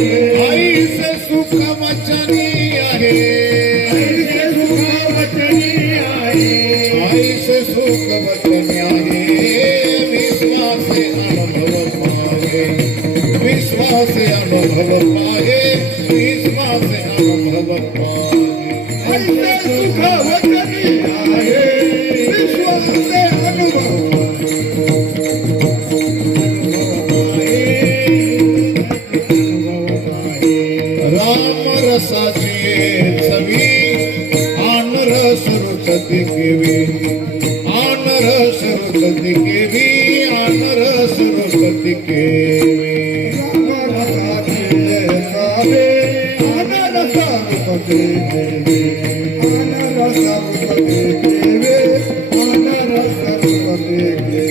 आईचे सुख वचनी आहे, आईचे सुख वचनी आहे, विश्वासे अनुभव पाहे, विश्वासे अनुभव पाहे, विश्वासे अनुभव पाहे, आईचे सुख वचनी आहे, विश्वासे अनुभव रसाची चवी आन रस रुचती केवी, आन रस रुचती केवी, आन रस रुचती केवी, रसाची चवी आन रस रुचती केवी, आन रस रुचती केवी, आन रस रुचती केवी.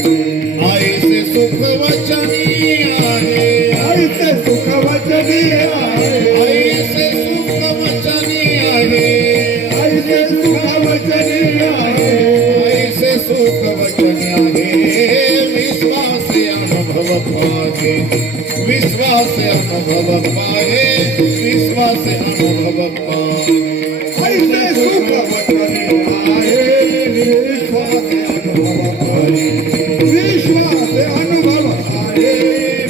आईचे सुख वचनी आहे, आईचे सुख वचनी आहे, आईचे सुख वचनी आहे, आईचे सुख वचनी आहे, आईचे सुख वचनी आहे, विश्वासे अनुभव पाहे, विश्वासे अनुभव पाहे, विश्वासे अनुभव पाहे, आईचे सुख वचनी आहे, विश्वासे अनुभव पाहे, विश्वासे अनुभव आहे,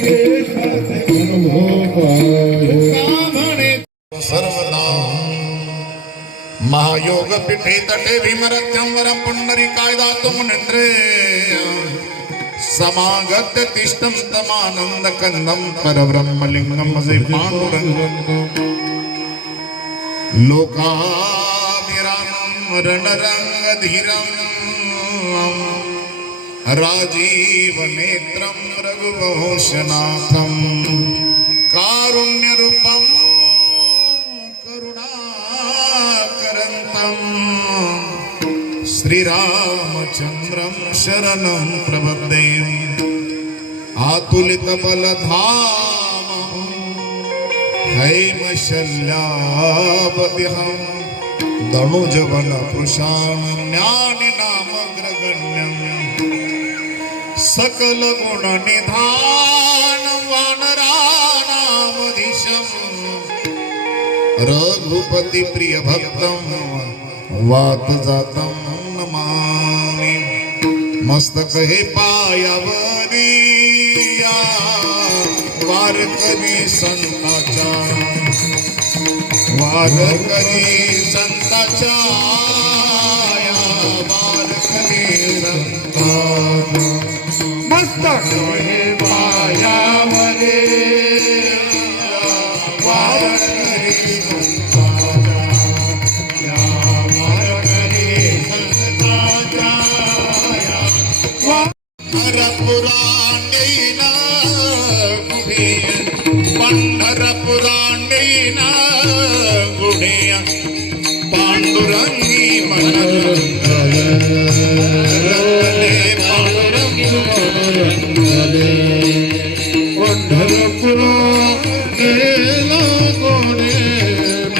विश्वासे अनुभव पाहे. सर्वदा महायोग पीठे तटे भीमरथ्यं वरं पुंडरीकाय दातुं मुनीन्द्रे समागत्य तिष्ठं तमानन्दकन्दं परब्रह्मलिङ्गं भजे पाण्डुरङ्गं लोकाभिरामं रणरङ्गधीरं राजीवनेत्रं रघुवंशनाथं कारुण्यरूपं करुणाकरन्तं श्रीरामचन्द्रं शरणं प्रपद्ये आतुलितबलधामं हैमशल्यापतिहं दनुजबलपुषाणं ज्ञानिनामग्रगण्यं सकलगुणनिधानं वानराणामधीशं रघुपति प्रिय भक्तं वात जातं नमामि. मस्तक हे पायावरी वारकरी संताचा, वारकरी संताचा, वारकरी संताचा. मस्तक हे पायावरी वारकरी पंढरपुरांडीना गुढे पांडुरंगी मनरंगले पांडुरंगी पंढरपुरा गेला गुढे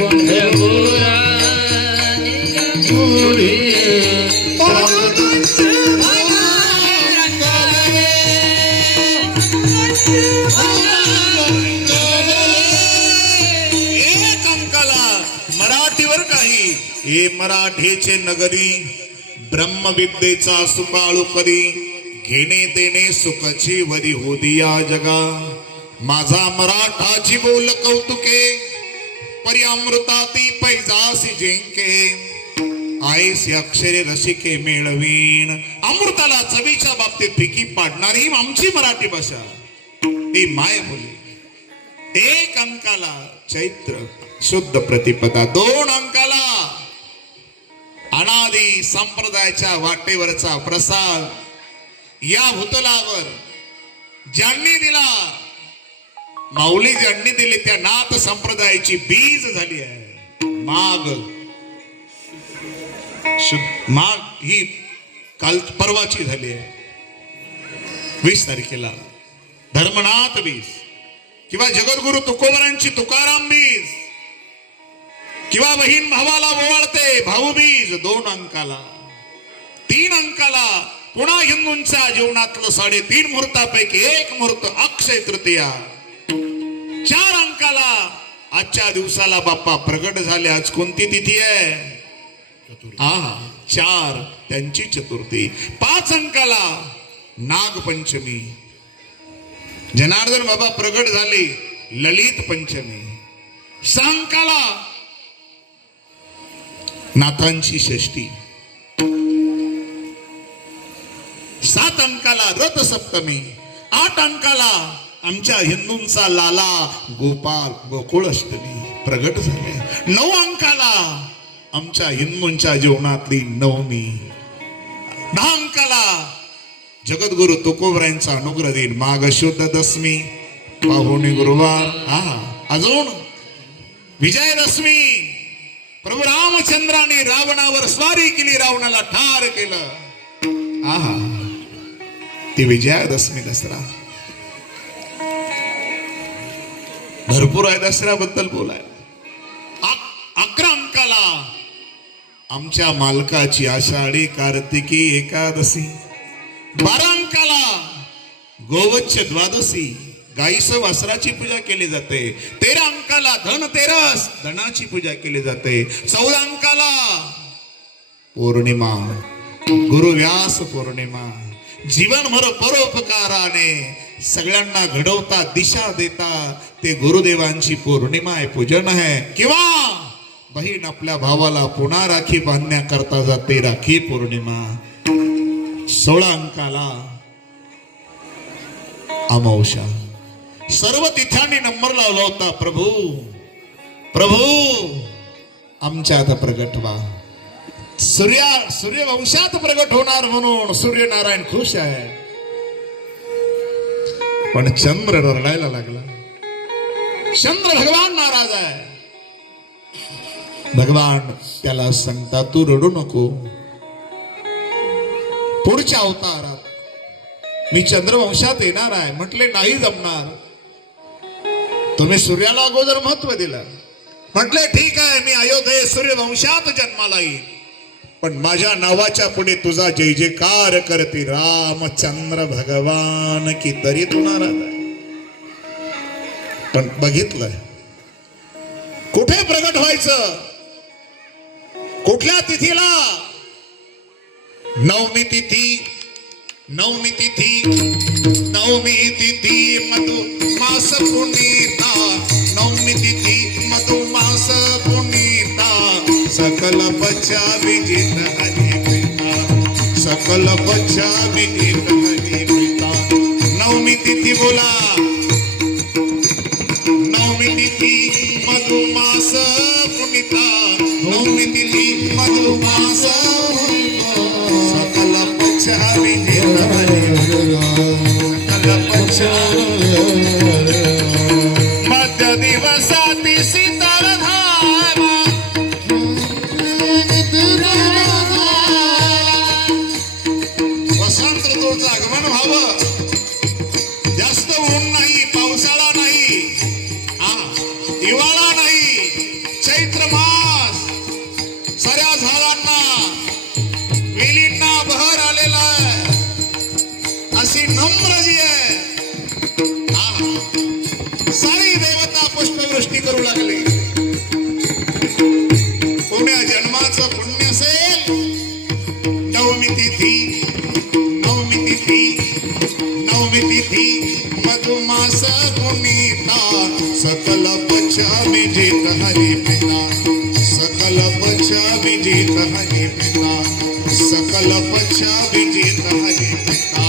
पंढरपुरा गुढे मराठीवर काही हे मराठीचे नगरी ब्रह्मविद्येचा सुकाळू करी घेणे देणे सुखाची वरी होदिया जगा माझा मराठाची बोल कौतुके परी अमृताती पैजासी जिंके आईसी अक्षरे रसिके मेळवीन. अमृताला चवीच्या बाबतीत फिकी पाडणारी आमची मराठी भाषा ती माय बोली. 1 अंकाला चैत्र शुद्ध प्रतिपदा, 2 अंकाला अनादी संप्रदायाच्या वाटेवरचा प्रसाद या भूतलावर ज्यांनी दिला, माऊली ज्यांनी दिली त्या नाथ संप्रदायाची बीज झाली आहे. माघ ही काल परवाची झाली आहे. 20 तारखेला धर्मनाथ बीज किंवा जगद्गुरु तुकोबरांची तुकाराम बीज किंवा बहीण भावाला ओवाळते भाऊबीज 2 अंकाला. 3 अंकाला पुन्हा हिंदूंच्या जीवनातलं 3.5 मुहूर्तापैकी 1 मुहूर्त अक्षय तृतीया. 4 अंकाला आजच्या दिवसाला बाप्पा प्रगट झाले. आज कोणती तिथी आहे? 4 त्यांची चतुर्थी. 5 अंकाला नागपंचमी. जनार्दन बाबा प्रगट झाले ललित पंचमी. 6 अंकाला नाथांची षष्ठी. 7 अंकाला रथ सप्तमी. 8 अंकाला आमच्या हिंदूंचा लाला गोपाल गोकुळ अष्टमी प्रगट झाले. 9 अंकाला आमच्या हिंदूंच्या जीवनातली नवमी. 10 अंकाला जगद्गुरु तुकोबरायांचा अनुग्रह दिन माघ शुद्ध दशमी पाहुणे गुरुवार. अजून विजयदशमी. प्रभू रामचंद्राने रावणावर स्वारी केली, रावणाला ठार केलं. ती विजयादशमी दसरा. भरपूर आहे दसऱ्याबद्दल बोलायला. 11 अंकाला आमच्या मालकाची आषाढी कार्तिकी एकादशी. 12 अंकाला गोवच्छ द्वादशी, गाईस वासराची पूजा केली जाते. 13 अंकाला धनतेरस, धनाची पूजा केली जाते. 14 अंकाला पौर्णिमा, गुरु व्यास पौर्णिमा. जीवनभर परोपकाराने सगळ्यांना घडवता, दिशा देता ते गुरुदेवांची पौर्णिमा आहे, पूजन आहे. किंवा बहीण आपल्या भावाला पुन्हा राखी बांधण्याकरता जाते, राखी पौर्णिमा. 16 अंकाला अमावस्या. सर्व तिथ्यांनी नंबर लावला होता. प्रभू प्रभू आमच्यात प्रगट व्हा. सूर्यवंशात प्रगट होणार म्हणून सूर्यनारायण खुश आहे. पण चंद्र रडायला लागला. चंद्र भगवान नाराज आहे. भगवान त्याला सांगता तू रडू नको. पुढच्या अवतारात मी चंद्रवंशात येणार आहे. म्हटले नाही जमणार. तुम्ही सूर्याला अगोदर महत्व दिलं. म्हटले ठीक आहे, मी अयोध्ये सूर्यवंशात जन्माला येईल, पण माझ्या नावाच्या पुढे तुझा जय जयकार करते रामचंद्र भगवान की तरी तू नाराज आहे. पण बघितलं कुठे प्रगट व्हायचं, कुठल्या तिथीला? नवमी तिथी. नवमी तिथी, नवमी तिथी मधुमास पुनीता. नवमी तिथी मधुमास पुनीता. सकल बच्चा विजित हरि पिता. सकल बच्चा विजित हरि पिता. नवमी तिथी बोला. नवमी तिथी मधुमास पुनीता. नवमी तिथी मधुमास सकल बच्चा विजित हरि सकल बच्चा. मध्य दिवसाती शीतल धारा. वसंत ऋतूचं आगमन व्हावं. जास्त ऊन नाही, पावसाळा नाही, हिवाळा नाही, चैत्र मास. साऱ्या झाडांना वेलींना बहर आलेला आहे. अशी नम्र जी आहे, सारी देवता पुष्पवृष्टी करू लागले. कोण्या जन्माचं पुण्य असेल? नवमी तिथी. नवमी तिथी, नवमी तिथी मधुमास पुनीता. सकल बच्चा विजित हरि पिता. सकल बच्चा विजित हरि पिता. सकल बच्चा विजित हरि पिता.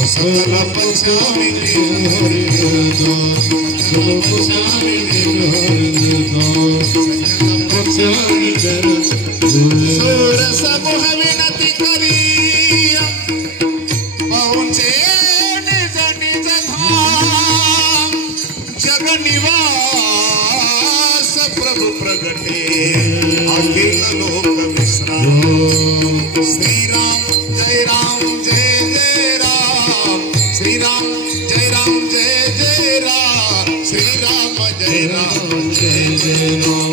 सकल बच्चा विजित हरि पिता. सकल बच्चा विजित हरि पिता. सुरस गुह विनती करी पाहुंचे निज निज धाम. जग निवास प्रभू प्रगटे अखिल लोक विश्राम. श्रीराम जय राम जय जय राम. श्रीराम जय राम जय जय राम. श्रीराम जय राम जय जय राम.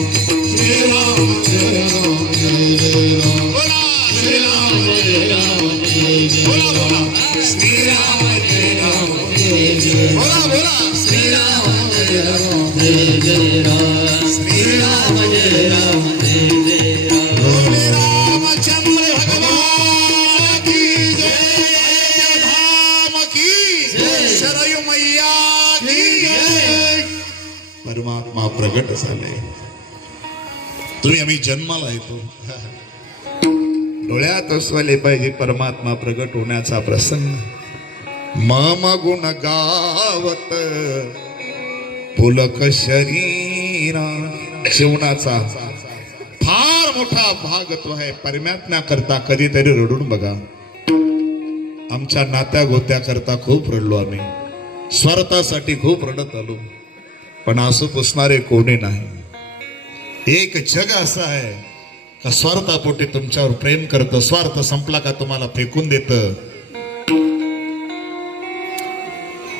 श्रीराम जय राम जय जय राम. बोला श्रीराम जय राम जय जय. बोला बोला श्रीराम जय राम जय जय. बोला बोला श्रीराम जय राम जय जय राम. परमात्मा प्रगट झाले. तुम्ही आम्ही जन्माला येतो, डोळ्यात असवाले पाहिजे परमात्मा प्रगट होण्याचा प्रसंग. मम गुण गावत पुलक शरीरा. जीवनाचा फार मोठा भागत्व आहे. परमात्म्या करता कधीतरी रडून बघा. आमच्या नात्या गोत्या करता खूप रडलो आम्ही, स्वार्थासाठी खूप रडत आलो, पण आसू पुसणारे कोणी नाही. एक जग असं आहे का स्वार्थापोटी तुमच्यावर प्रेम करतं, स्वार्थ संपला का तुम्हाला फेकून देतं.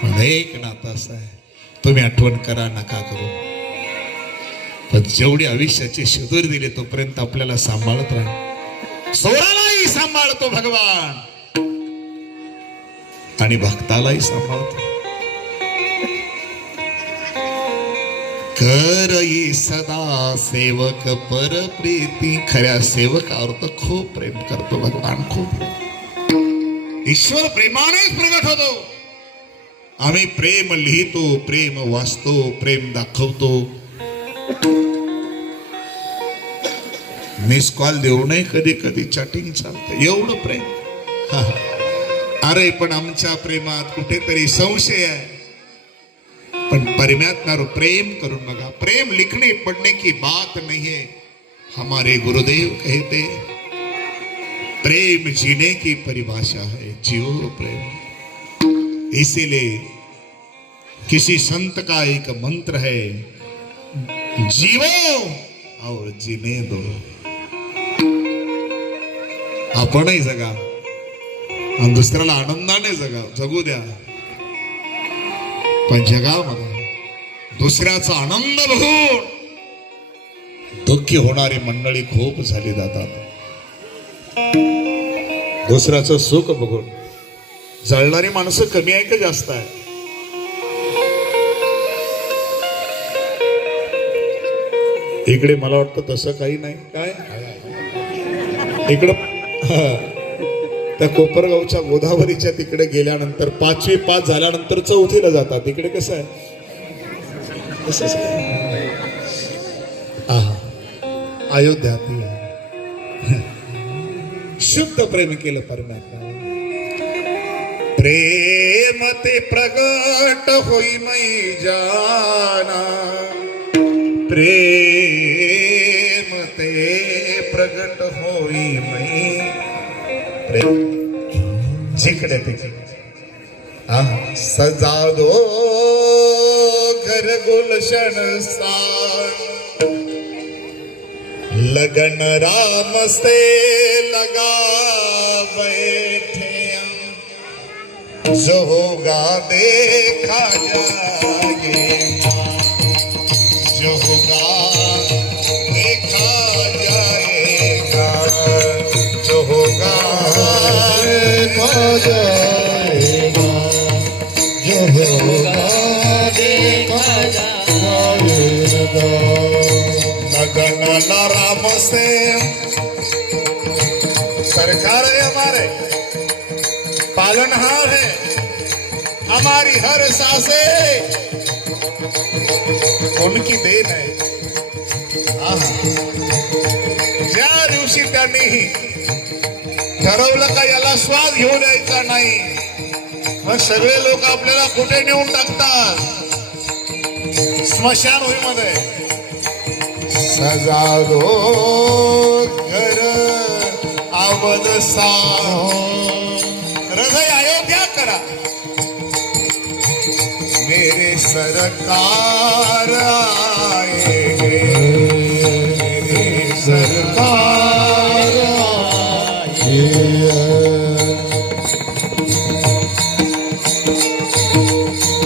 पण एक नातं असं आहे, तुम्ही आठवण करा नका करू, पण जेवढी आयुष्याची शिदूर दिली तोपर्यंत आपल्याला सांभाळत राहा. सोरालाही सांभाळतो भगवान आणि भक्तालाही सांभाळतो. करई सदा सेवक पर प्रीती. खऱ्या सेवकावर तर खूप प्रेम करतो भगवान, खूप. ईश्वर प्रेमानेच प्रगट होतो. आम्ही प्रेम लिहितो, प्रेम वाचतो, प्रेम दाखवतो. मिस कॉल देऊ नये, कधी कधी चॅटिंग चालते, एवढं प्रेम. अरे पण आमच्या प्रेमात कुठेतरी संशय आहे. पण परमात्मा प्रेम करून बघा. प्रेम लिखने पढ़ने की बात नहीं है. हमारे गुरुदेव कहते प्रेम जीने की परिभाषा है, जियो प्रेम. इसीलिए किसी संत का एक मंत्र है, जीवो और जीने दो. आपणही जगा आणि दुसऱ्याला आनंदाने जगू द्या. पण जगामध्ये दुसऱ्याचा आनंद बघून दुःखी होणारी मंडळी खूप झाली जातात. दुसऱ्याचं सुख बघून जळणारी माणसं कमी आहे का जास्त आहे? इकडे मला वाटतं तसं काही नाही. काय इकडं त्या कोपरगावच्या गोदावरीच्या तिकडे गेल्यानंतर 5वी पास झाल्यानंतर 4थीला जातात. तिकडे कसं आहे? अयोध्या शुद्ध प्रेम केलं परमात्मा. प्रेम ते प्रगट होई मै जाना. प्रेम ते प्रगट होई मै. जिकडे तिकडे सजा दो घर गुलशन सा. लगन राम से लगा बैठे. जो होगा देखा जाएगा. जो होगा देखा जाएगा. जो होगा देखा जाएगा. जो होगा देखा जाएगा. लगन राम से. सरकार है हमारे, पालनहार है हमारी हर सांसें उनकी देन है. ज्या दिवशी त्यांनी ठरवलं का याला श्वास घेऊ द्यायचा नाही, मग सगळे लोक आपल्याला कुठे नेऊन टाकतात? स्मशानभूमीमध्ये. सजा दो घर अवध सा. हृदय अयोध्या करा. मेरे सरकार आएंगे. मेरे सरकार आएंगे.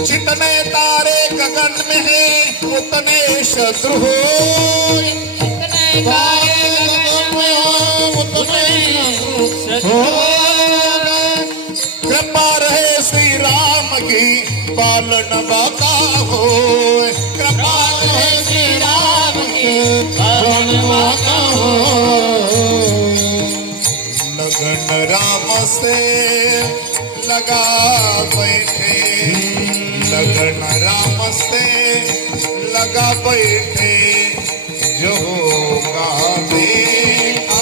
जितने तारे गगन में हैं उतने शत्रु हो. जितने तारे गगन में हो उतने शत्रु हो. कृपा रहे श्री राम की पालन बाका हो. कृपा रहे श्री राम की पालन बाका हो. लगन राम से लगा बैठे. लगन राम से लगा बैठे जो होगा देखा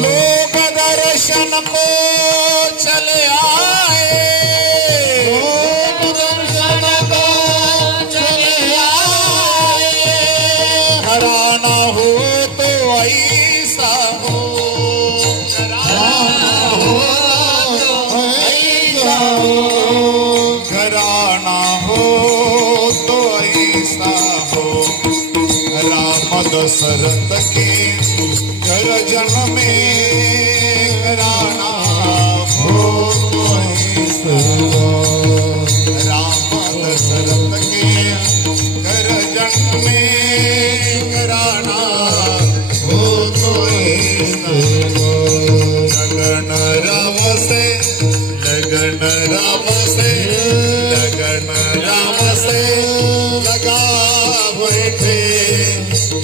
लोग दर्शन को चले आए दर्शन को चले आए हराना हो तो ऐसा हो घराना हो तो ऐसा हो घराना हो तो ऐसा हो राम दशरथ के घर जन्म में घराना हो तो ऐसा हो राम दशरथ के घर जन्म में घराना हो तो ऐसा हो लगन राम से लगन राम से लगन राम से लगा बैठे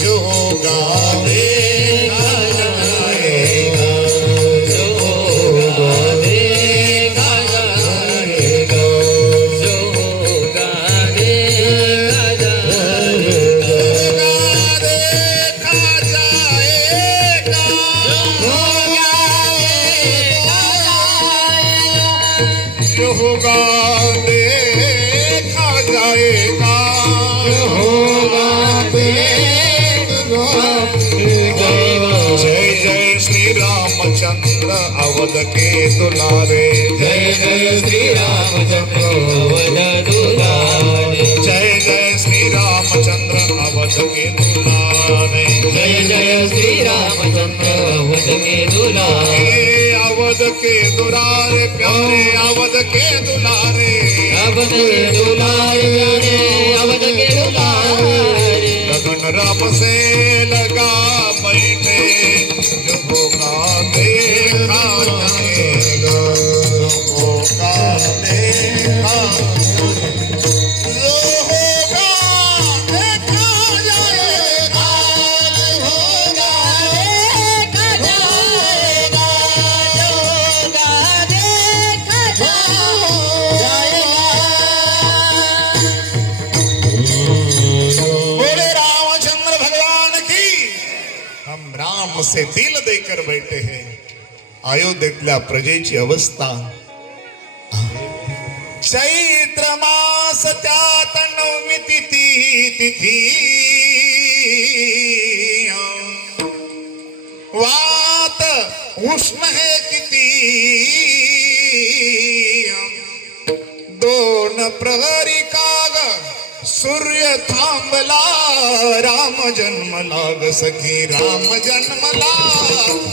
जो होगा देखा जाएगा जो होगा देखा जाएगा जो होगा देखा जाएगा देखा जाएगा जो होगा देखा जाएगा जो होगा जय जय श्री रामचंद्र अवध के दुलारे जय जय श्री रामचंद्र अवध दुलारे जय जय श्री रामचंद्र अवध के दुलारे जय जय श्री रामचंद्र अवध के दुलारे अवध के दुलारे प्यारे अवध के दुलारे अवध के दुलारे अवध के दुलारे लगन राम से लगा बैठे जो होगा देखा जाएगा जो होगा देखा जो होगा देखा जाएगा जो होगा देखा जाएगा जो होगा देखा जाएगा बोले रामचंद्र भगवान की हम राम से दिल देकर बैठे हैं अयोध्येतल्या प्रजेची अवस्था चैत्र मास त्यात नवमी तिथी वात उष्ण है किती दोन प्रहरी काग सूर्य थांबला राम जन्मला ग सखी राम जन्मला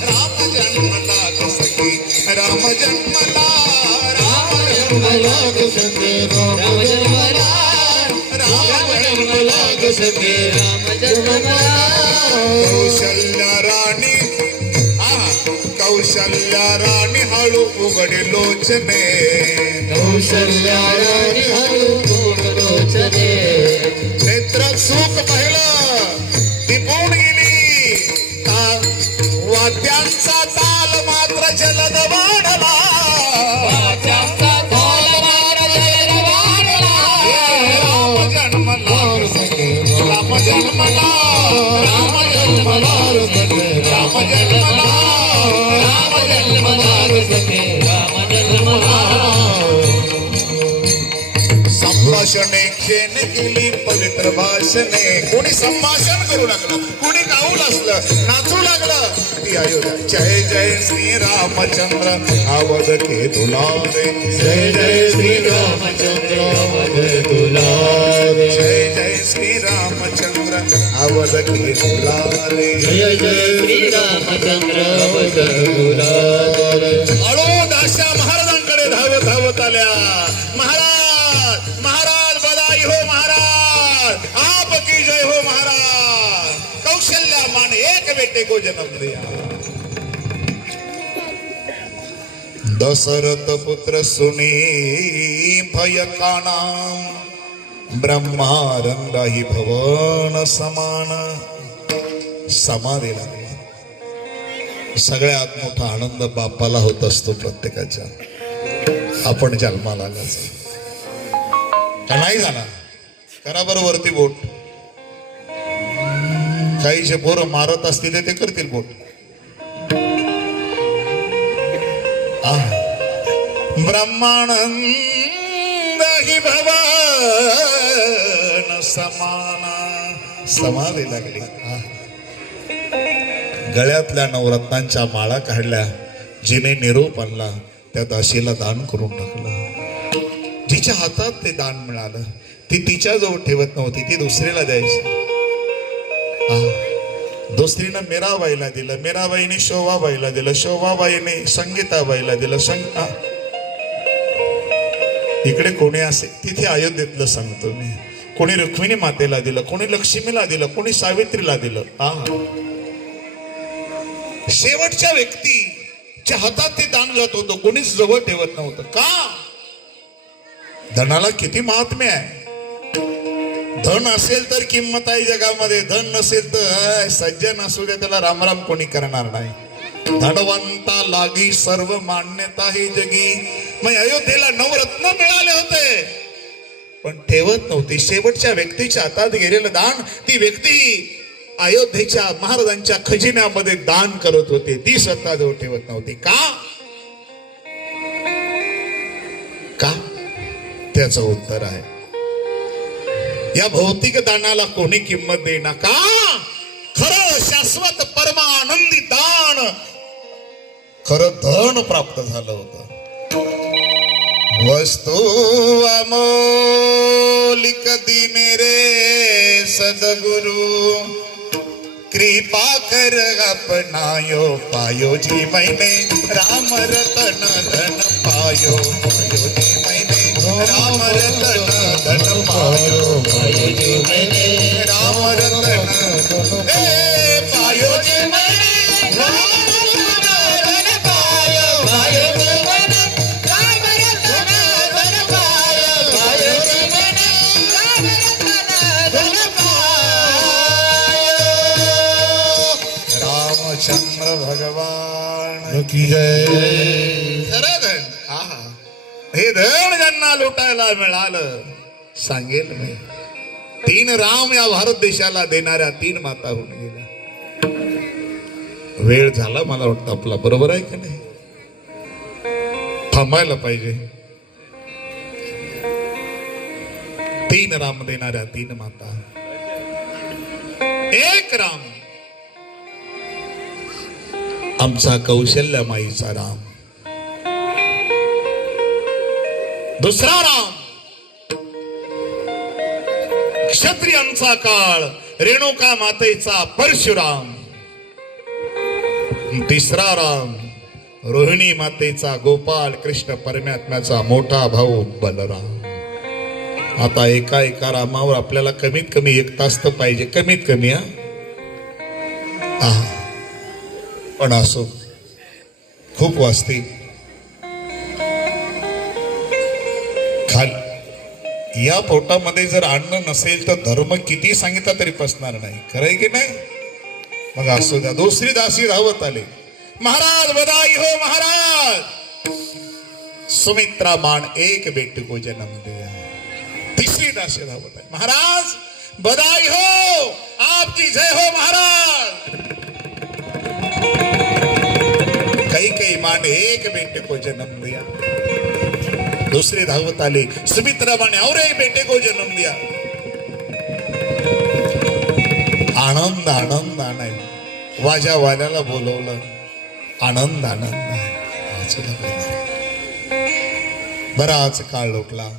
राम जन्मला ग सखी राम जन्मला राम जन्मला ग सखी राम जन्मला राम जन्मला ग सखे राम जन्मला कौशल्या राणी कौशल्या राणी हळू उघडे लोचने कौशल्या राणी हळू लोचने नेत्र सुख पहिलं टिपून गेली वाद्यांचा ताल मात्र जलद वाढला वाद्यांचा ताल मात्र जलद वाढला राम जन्मला राम जन्मला राम जन्मला राम जन्मला राम जन्मला सखे राम जन्मला संभाषणे खेन केली पवित्र भाषणे कोणी संभाषण करू लागलं कोणी गाऊ लागलं नाचू लागलं ती अयोध्या जय जय श्री रामचंद्र अवध के दुलारे जय जय श्री रामचंद्र अवध दुलारे जय जय श्री रामचंद्र अवध के दुलारे जय जय श्री रामचंद्र अवध दुलारे बेटे को जन्म दिया। दशरथ पुत्र सुनी भय काना, ब्रह्मारंगा ही भवन समान। समाधीला सगळ्यात मोठा आनंद बापाला होत असतो प्रत्येकाच्या। आपण जन्माला आलाच का नाही झाला? करा बरं वरती बोट। काही जे पोरं मारत असतील ते करतील बोट। ब्रह्मानंद ही भवन समाना। समाधी लागली। गळ्यातल्या नवरत्नांच्या माळा काढल्या, जिने निरोप आणला त्या दासीला दान करून टाकलं। जिच्या हातात ते दान मिळालं ती तिच्या जवळ ठेवत नव्हती, ती दुसरीला द्यायची। दुसरीनं मीराबाईला दिलं, मीराबाईने शोभाबाईला दिलं, शोभाबाईने संगीताबाईला दिलं, इकडे कोणी असे तिथे अयोध्येतलं सांगतो मी, कोणी रुक्मिणी मातेला दिलं, कोणी लक्ष्मीला दिलं, कोणी सावित्रीला दिलं। शेवटच्या व्यक्तीच्या हातात ते दान जात होतं, कोणीच जवळ ठेवत नव्हतं। का? धनाला किती महात्म्य आहे। धन असेल तर किंमत आहे जगामध्ये, धन नसेल तर सज्जन असू दे त्याला रामराम कोणी करणार नाही। धनवंता लागी सर्व मान्यता ही जगी। मग अयोध्येला नवरत्न मिळाले होते पण ठेवत नव्हती। शेवटच्या व्यक्तीच्या हातात गेलेलं दान ती व्यक्ती अयोध्येच्या महाराजांच्या खजिन्यामध्ये दान करत होते, ती स्वतः जवळ ठेवत नव्हती। का? त्याचं उत्तर आहे या भौतिक दानाला कोणी किंमत देईना। का? खरं शाश्वत परमानंदी दान, खरं धन प्राप्त झालं होतं। वस्तु अमोलिक दी मेरे सदगुरु, कृपा कर अपनायो पायो जी मैंने राम रतन धन पायो, पायो जी मैंने राम रतन धन पायो, पायो जी मैंने राम रतन पायो जी मैंने राम रतन धन पायो, पायो जी मैंने राम रतन धन पायो, पायो जी मैंने राम रतन धन पायो। रामचंद्र भगवान की जय। खरं धन, हे धन ज्यांना लुटायला मिळालं सांगेल मी, 3 राम या भारत देशाला देणाऱ्या 3 माता होऊन गेल्या। वेळ झाला मला वाटतं आपला, बरोबर आहे का नाही? थांबायला पाहिजे। 3 राम देणाऱ्या 3 माता। 1 राम आमचा कौशल्यामाईचा राम, दुसरा राम क्षत्रियांचा काळ रेणुका मातेचा परशुराम, तिसरा राम रोहिणी मातेचा गोपाल कृष्ण परमात्म्याचा मोठा भाऊ बलराम। आता एका रामावर आपल्याला कमीत कमी 1 तास तर पाहिजे, कमीत कमी। पण असो, खूप वाचते या पोटामध्ये जर अन्न नसेल तर धर्म किती सांगितला तरी पसणार नाही, खरंय की नाही? मग असू द्या। दुसरी दासी धावत आले, महाराज बधाई हो महाराज, सुमित्रा मान 1 बेटे को जन्म दिया। तीसरी दासी धावत आहे, महाराज बधाई हो, आपकी जय हो महाराज। कई मान 1 बेटे को जन्म दिया। दूसरे धावत आले, सुमित्रा माने और 1 बेटे को जन्म दिया। आनंद आनंद आणाय, वाजा वाल्याला बोलवलं, आनंद आनंद बराच काळ लोटला,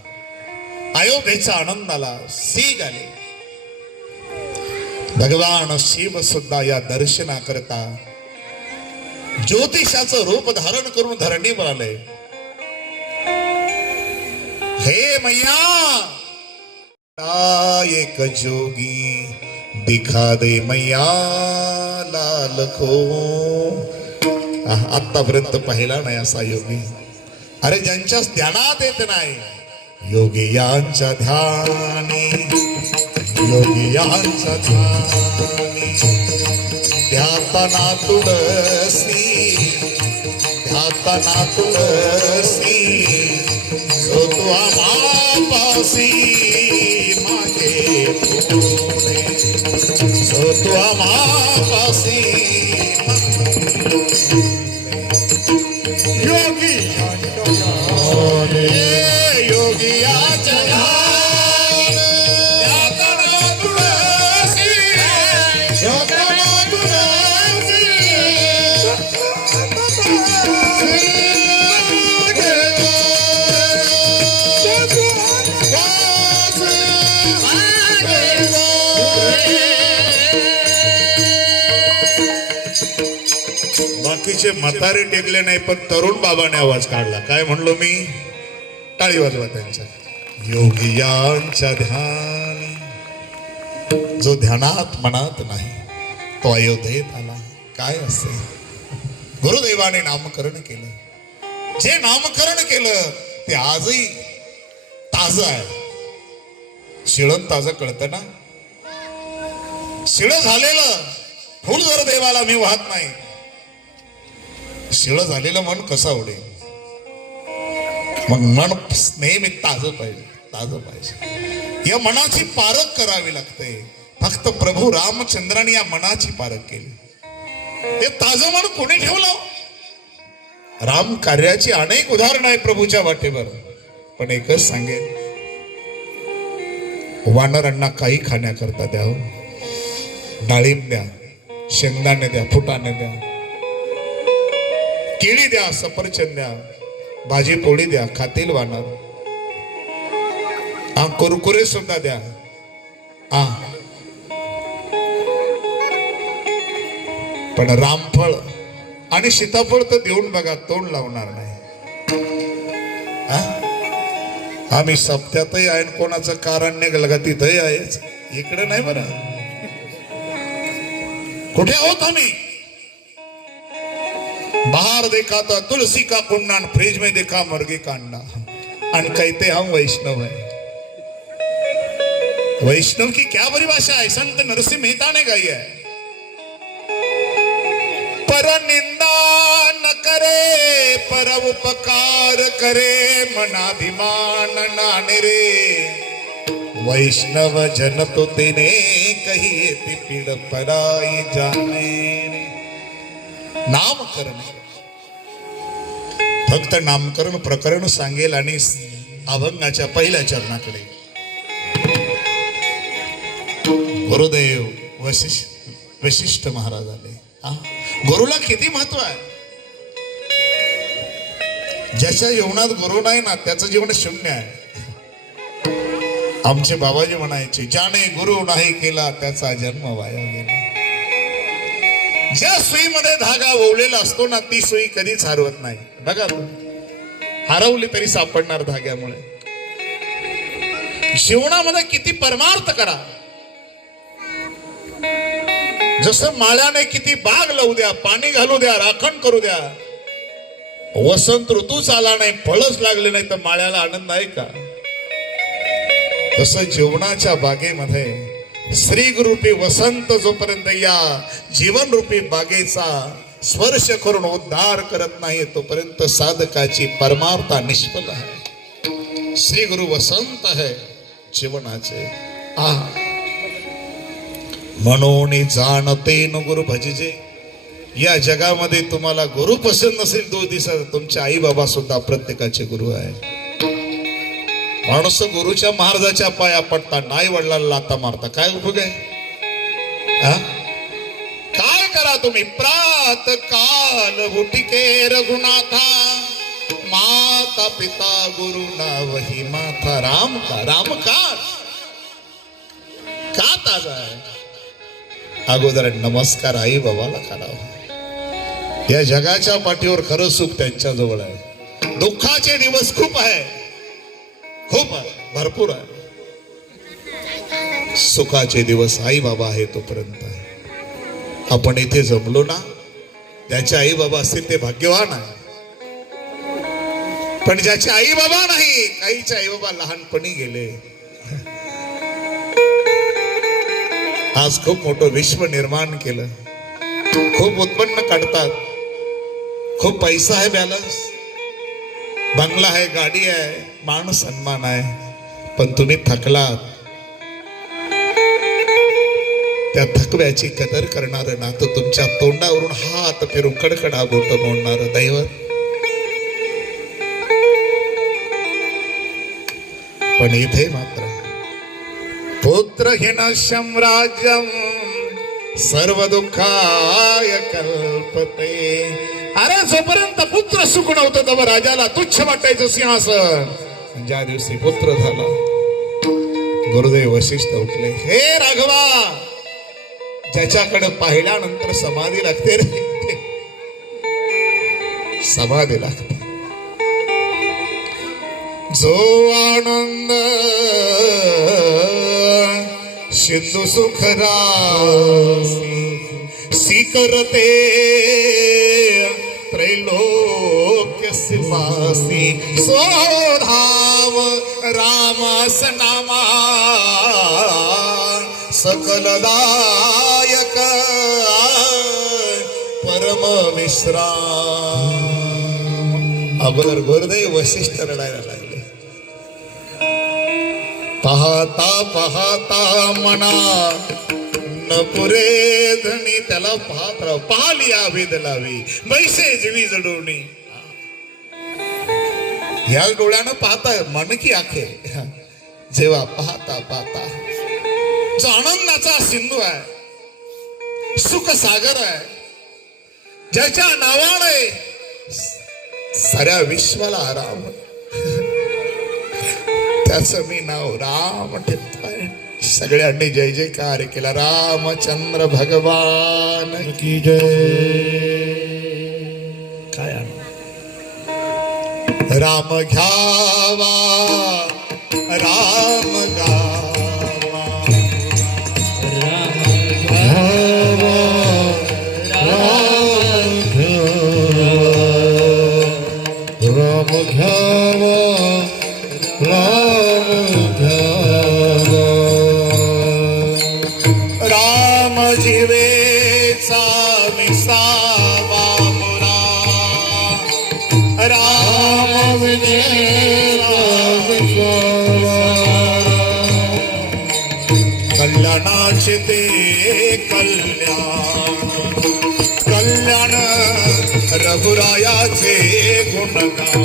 अयोध्येचा आनंद आला, सीग आले। भगवान शिव सुद्धा या दर्शना करता ज्योतिषाचं रूप धारण करून धरणीवर आले। हे मैया एक जोगी दिखा दे मैया लाल को. आतापर्यंत पाहिला नाही असा योगी. अरे ज्यांच्या ध्यानात येत नाही, योगी यांच्या ध्यानी, योगी यांच्या ध्यानी, ध्यातना तुळसी, ध्यातना तुळसी, जो तू आम्हापासी मागे पुढे, जो तू आम्हापासी योगी योगी याच्या ध्यान, ध्यातना तुळसी, ध्यातना तुळसी, बाकीचे म्हातारे टेकले नाही, पण तरुण बाबाने आवाज काढला. काय म्हणलो मी? टाळी वाजवा त्यांच्या. योगी यांच्या ध्यानी, जो ध्यानात मनात नाही तो अयोध्येत आला. काय असे गुरुदेवाने नामकरण केलं. जे नामकरण केलं ते आजही ताज आहे. शिळं ताज कळतं ना. शिळ झालेलं फुल जर देवाला मी वाहत नाही, शिळ झालेलं मन कसं आवडेल? मग मन नेहमी ताज पाहिजे, ताज पाहिजे. या मनाची पारख करावी लागते. फक्त प्रभू रामचंद्राने या मनाची पारख केली. हे ताज मन कोणी ठेवलं? राम कार्याची अनेक उदाहरणं आहे प्रभूच्या वाटेवर, पण एकच सांगेन, वानरांना काही खाण्याकरता द्या. डाळिंब द्या, शेंगदाणे द्या, फुटाणे द्या, केळी द्या, सफरचंद द्या, भाजी पोळी द्या, खातील वानर. कुरकुरे सुद्धा द्या. पण रामफळ आणि सीताफळ तर देऊन बघा, तोंड लावणार नाही. आम्ही सप्त्यातही आहे, कोणाचं कारण निघालं का तिथंही आहेच. इकडे नाही बरं. कुठे आहोत आम्ही? बाहर देखा तो तुलसी का कुंडा, फ्रिज में देखा मुर्गी का अंडा. आणि कहते हम वैष्णव है. वैष्णव की क्या परिभाषा है? संत नरसिंह मेहता ने गाई है. पर निंदा न करे, पर उपकार करे, मनाभिमान नाने रे. वैष्णव जन तो तेने कही ती पीड पराई जाने. नामकरण, फक्त नामकरण प्रकरण सांगेल आणि अभंगाच्या पहिल्या चरणाकडे. गुरुदेव वशिष्ठ महाराज आले. गुरुला किती महत्व आहे. ज्याच्या जीवनात गुरु नाही ना, त्याचं जीवन शून्य आहे. आमचे बाबाजी म्हणायचे, ज्याने गुरु नाही केला त्याचा जन्म वाया गेला. ज्या सुईमध्ये धागा ओवलेला असतो ना, ती सुई कधीच हरवत नाही. बघा, हरवली तरी सापडणार धाग्यामुळे. जीवनामध्ये किती परमार्थ करा. जसं माळ्याने किती बाग लावू द्या, पाणी घालू द्या, राखण करू द्या, वसंत ऋतूच आला नाही, फळच लागले नाही, तर माळ्याला आनंद आहे का? तसं जीवनाच्या बागेमध्ये श्री गुरुपी वसंत जोपर्यंत या जीवन रूपी बागेचा स्पर्श करून उद्धार करत नाही, तोपर्यंत साधकाची परमार्था निष्फल आहे. श्री गुरु वसंत है जीवनाचे. म्हणून जाणते न गुरु भजिजे. या जगामध्ये तुम्हाला गुरु पसंत नसेल, 2 दिवसात तुमचे आई बाबा सुद्धा प्रत्येकाचे गुरु आहे. माणूस गुरुच्या महाराजाच्या पाया पडता, नाही वडिलांना लाता मारता, काय उपयोग आहे? काय करा तुम्ही? प्रात काल उठिके रघुनाथा, माता पिता गुरु नावही माथा. राम का ताजा आहे? अगोदर नमस्कार आई बाबाला करावा. या जगाच्या पाठीवर खरं सुख त्यांच्या जवळ आहे. दुःखाचे दिवस खूप आहे, खूप आहे, भरपूर आहे. सुखाचे दिवस आई बाबा आहे तोपर्यंत आहे. आपण इथे जमलो ना, ज्याचे आई बाबा असतील ते भाग्यवान आहे. पण ज्याचे आई बाबा नाही, काहीचे आई बाबा लहानपणी गेले, आज खूप मोठं विश्व निर्माण केलं, खूप उत्पन्न काढतात, खूप पैसा आहे, बॅलन्स, बंगला आहे, गाडी आहे, मान सन्मान आहे, पण तुम्ही थकलात. त्या थकव्याची कदर करणार ना, तर तुमच्या तोंडावरून हात फिरून कडकडा बोट मोडणार दैवत. पण इथे मात्र पुत्र हिनशं राज्यं सर्व दुःखाय कल्पते. अरे जोपर्यंत पुत्र सुख नव्हतं तेव्हा राजाला तुच्छ वाटायचं सिंहासन. ज्या दिवशी पुत्र झाला, गुरुदेव वशिष्ठ उठले, हे राघवा, ज्याच्याकडे पाहिल्यानंतर समाधी लागते रे, समाधी लागते. जो आनंद सिंधू सुख स्वीकरते त्रैलोक्य सिपासी. सोधाव रामस नामा सकलदायक परम विश्राम. अगोदर गुरुदेव वशिष्ठ रडायला लागले. पाहता पाहता मना न पुरे धनी. त्याला पाहत राव, पाहली आवेद लावी बैसे जीवी जडवणी. ह्या डोळ्यानं पाहताय मन की आखे. जेव्हा पाहता पाहता जो आनंदाचा सिंधू आहे, सुख सागर आहे, ज्याच्या नावाने साऱ्या विश्वाला आराम, त्याचं मी नाव राम ठेवतोय. सगळ्यांनी जय जयकार केला. रामचंद्र भगवान की जय. काय राम घ्यावा, राम गावा, राम घ्यावा, राम घ्यावा, राम घ्यावा. राम जीवेचा विसावा मुरा. राम विजयचा विसावा. कल्याणाचे ते कल्याण, कल्याण रघुरायाचे गुणगान.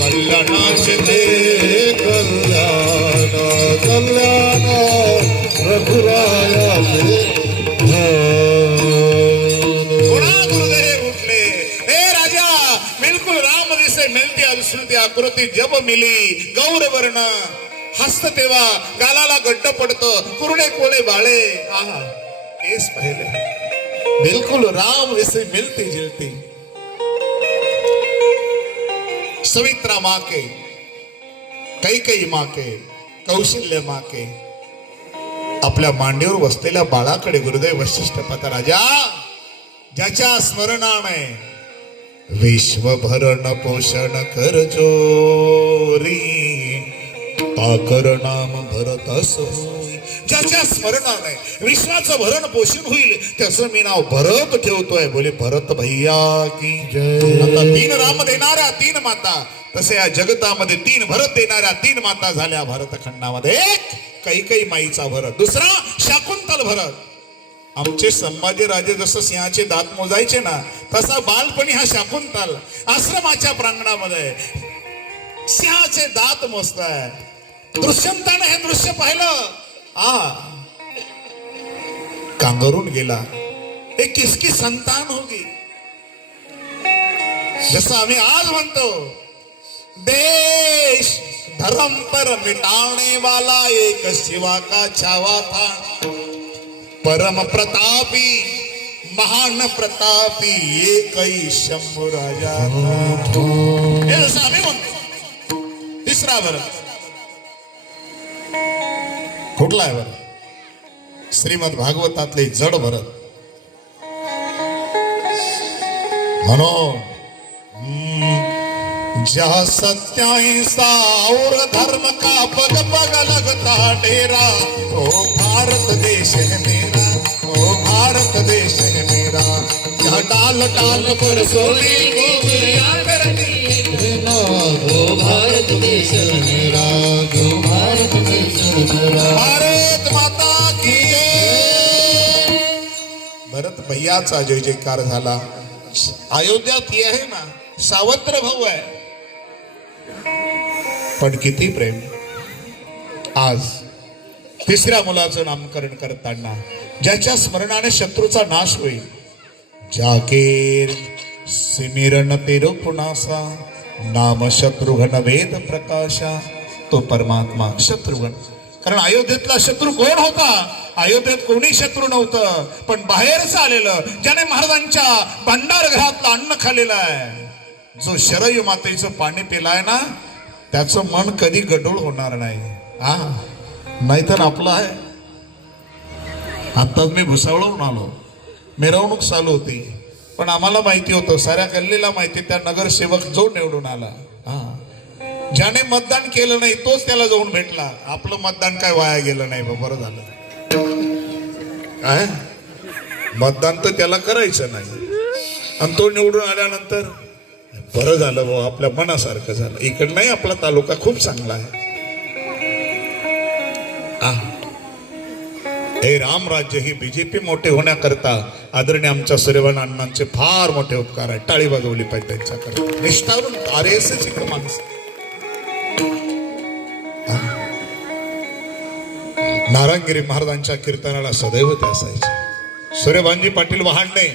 कल्याणाचे ते कल्याण, कल्याण रघुरायाचे. गुरुदेव उठले, हे राजा, बिलकुल राम दिसे मिळती अनुस्मृती आकृती जब मिली. गौरवर्ण हस्त तेव्हा गालाला गड्ड पडतं, कुरडे कोळे बाळे. आहा, हेच पाहिले. बिलकुल राम दिसे मिळती जिलती. सवित्रा माँ के, कैकेयी माँ के, कौशल्य माँ के, आपल्या मांडीवर बसलेल्या बाळाकडे गुरुदेव वशिष्ठ पाहता. राजा, ज्याच्या स्मरणाने विश्वभरण पोषण कर जोरी, ताकर नाम भरत असोई. ज्याच्या स्मरणाने विश्वाचं भरण पोषण होईल, त्याचं मी नाव भरत ठेवतोय. बोले भरत भैया की जय. आता 3 राम देणाऱ्या 3 माता, तसे या जगतामध्ये 3 भरत देणाऱ्या 3 माता झाल्या भारतखंडामध्ये. एक कैकेयी माईचा भरत, दुसरा शाकुंतल भरत. आमचे संभाजी राजे जसं सिंहाचे दात मोजायचे ना, तसा बालपणी हा शाकुंतल आश्रमाच्या प्रांगणामध्ये सिंहाचे दात मोजताय. दृश्यंताने हे दृश्य पाहिलं, कांगरून गेला. हे किसकी संतान होगी. जसं आम्ही आज म्हणतो, देश धर्म पर मिटाने वाला एक शिवा का छावा था, परम प्रतापी महान प्रतापी एकही शंभू राजा था. हे जसं आम्ही म्हणतो. तिसरा भरत, कुठला आहे बरं? श्रीमद भागवतातले जड भरत. म्हणून जहाँ सत्याहिंसा और धर्म का पग पग लगता डेरा, ओ भारत देश है मेरा, ओ भारत देश है मेरा. यहाँ डाल डाल पर सोने को गोया करती है ओ भारत देश मेरा, ओ भारत देश मेरा. भारत माता की जय. भरत भैयाचा जय जयकार झाला. अयोध्यात हे आहे ना, सावत्र भाऊ आहे, पण किती प्रेम. आज तिसऱ्या मुलाचं नामकरण करताना ज्याच्या स्मरणाने शत्रूचा नाश होईल, जाकेर सिमिरण तेरो पुनासा नाम शत्रुघ्न वेद प्रकाशा, तो परमात्मा शत्रुघ्न. कारण अयोध्येतला शत्रू कोण होता? अयोध्येत कोणी शत्रू नव्हतं, पण बाहेरच आलेलं ज्याने महाराजांच्या भंडार घरातलं अन्न खाल्लेलं आहे, जो शरयू मातेचं पाणी पिलाय ना, त्याचं मन कधी गडूळ होणार नाही. हा, नाहीतर आपलं आहे. आत्ताच मी भुसावळून आलो, मिरवणूक चालू होती, पण आम्हाला माहिती होतं, साऱ्या गल्लीला माहिती, त्या नगरसेवक जो निवडून आला, हा, ज्याने मतदान केलं नाही तोच त्याला जाऊन भेटला. आपलं मतदान काय वाया गेलं नाही, बरं झालं. काय मतदान तर त्याला करायचं नाही, आणि तो निवडून आल्यानंतर बरं झालं भाऊ, आपल्या मनासारखं झालं. इकडं नाही, आपला तालुका खूप चांगला आहे. हे रामराज्य ही बीजेपी मोठे होण्याकरता आदरणीय आमच्या सूर्यवान अण्णांचे फार मोठे उपकार आहे. टाळी वाजवली पाहिजे त्यांच्याकडे. निष्ठावरून RSS एक माणूस. नारायणगिरी महाराजांच्या कीर्तनाला सदैव ते असायचे. सूर्यभानजी पाटील वहाडणे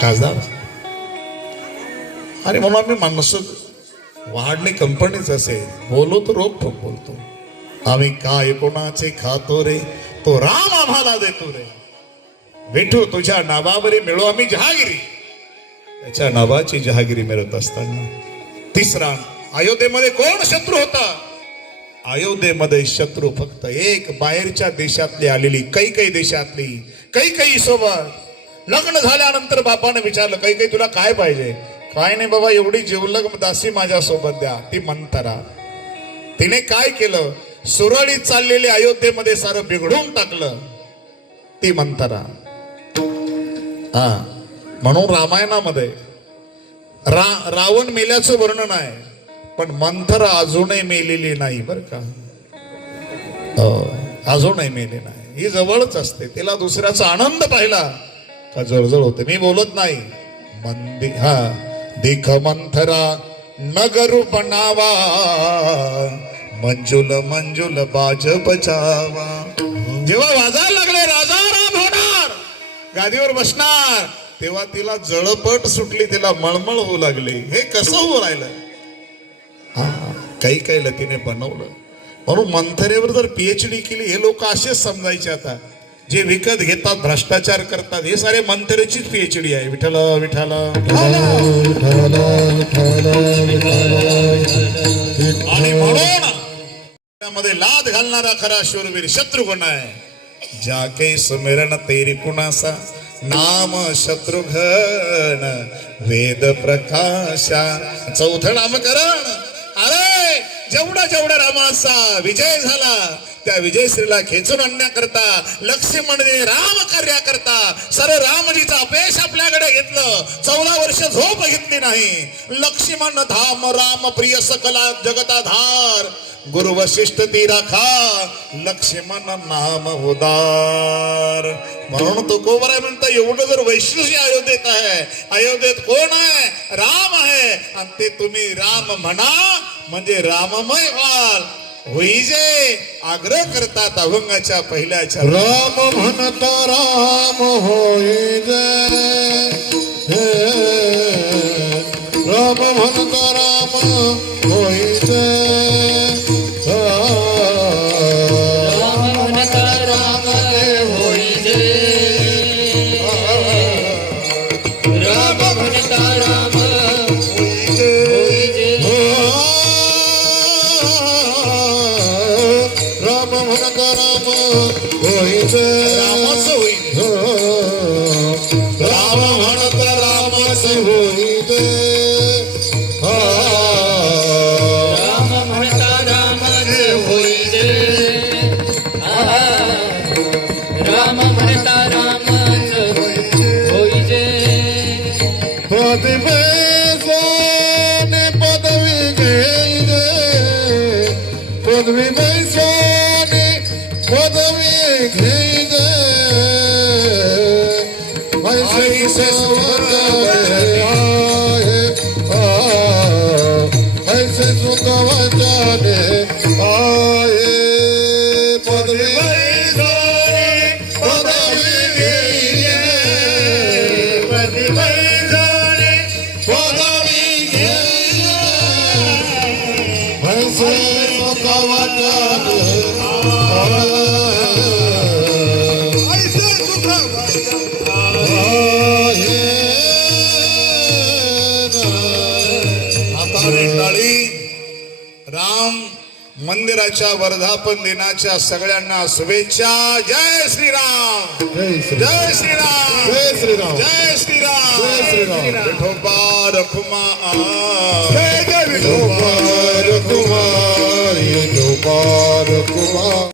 खासदार, अरे म्हणून आम्ही माणसं वहाडणे कंपनीच असे, बोलो तर रोखोक बोलतो. आम्ही काय कोणाचे खातो रे, तो राम आम्हाला देतो रे. भेटू तुझ्या नावावरी मिळू आम्ही जहागिरी. त्याच्या नावाची जहागिरी मिळत असताना तिसरा, अयोध्येमध्ये कोण शत्रू होता? अयोध्येमध्ये शत्रू फक्त एक, बाहेरच्या देशातली आलेली कैकई देशातली. कैकई सोबत लग्न झाल्यानंतर बापाने विचारलं, कैकई तुला काय पाहिजे? काय नाही बाबा, एवढी जिवलग दासी माझ्या सोबत द्या. ती मंथरा. तिने काय केलं? सुरळीत चाललेले अयोध्येमध्ये सारं बिघडून टाकलं. ती मंथरा. हा, म्हणून रामायणामध्ये रावण मेल्याचं वर्णन आहे, पण मंथरा अजूनही मेलेली नाही बर का. अजूनही मेली नाही. ही जवळच असते. तिला दुसऱ्याचा आनंद पाहिला का जळजळ होते. मी बोलत नाही. हा, देख मंथरा नगर बनावा, मंजुल मंजुल बाज बचावा. जेव्हा वाजायला लागले राजा राम होणार, गादीवर बसणार, तेव्हा तिला जळपट सुटली, तिला मळमळ होऊ लागली. हे कसं होऊ राहिलं? हा, काही काही तिने बनवलं. म्हणून मंथरेवर जर PhD केली, हे लोक असेच समजायचे. आता जे विकत घेतात, भ्रष्टाचार करतात, हे सारे मंथरेचीच PhD आहे. विठ्ठल विठ्ठल. आणि म्हणून मध्ये लाद घालणारा खरा शूरवीर शत्रुघ्न आहे. जाके सुमिरण तेरी कुणासा, नाम शत्रुघ्न वेद प्रकाशा. चौथं नामकरण. अरे जेवढा जेवढा रामाचा विजय झाला, त्या विजयश्रीला खेचून आणण्याकरता, लक्ष्मणने राम कार्याकरता सर रामजीचा अपयश आपल्याकडे घेतलं. 14 वर्ष झोप घेतली नाही. लक्ष्मण धाम राम प्रिय सकला जगताधार, गुरु वशिष्ठ ती राखा, लक्ष्मण नाम उदार. म्हणून तो कोबरा म्हणतो, एवढं जर वैशिष्ट्य अयोध्येत आहे, अयोध्येत कोण आहे? राम आहे. आणि ते तुम्ही राम म्हणा, म्हणजे राममय व्हाल. होईजे आग्रह करतात अभंगाच्या पहिल्याच्या. राम म्हणता राम होईजे, राम म्हणता राम होईजे, राम म्हणता राम होईजे, राम म्हणता राम होईजे. होई दे हा राम म्हणता रामच होई दे राम म्हणता रामच होई दे पदवी सोने पदवी घेई दे पदवी सोने पदवी घेई दे ऐसे ऐसे सुखवचने आए पदवी पदवी घेई पदवी ऐसे सुखवचने रेंगाळी राम मंदिराच्या वर्धापन दिनाच्या सगळ्यांना शुभेच्छा. जय श्रीराम, जय श्रीराम, जय श्रीराम, जय श्रीराम, जय श्रीराम. विठोबा रखुमा विठोबा रखुमा, विठोबा रखुमा.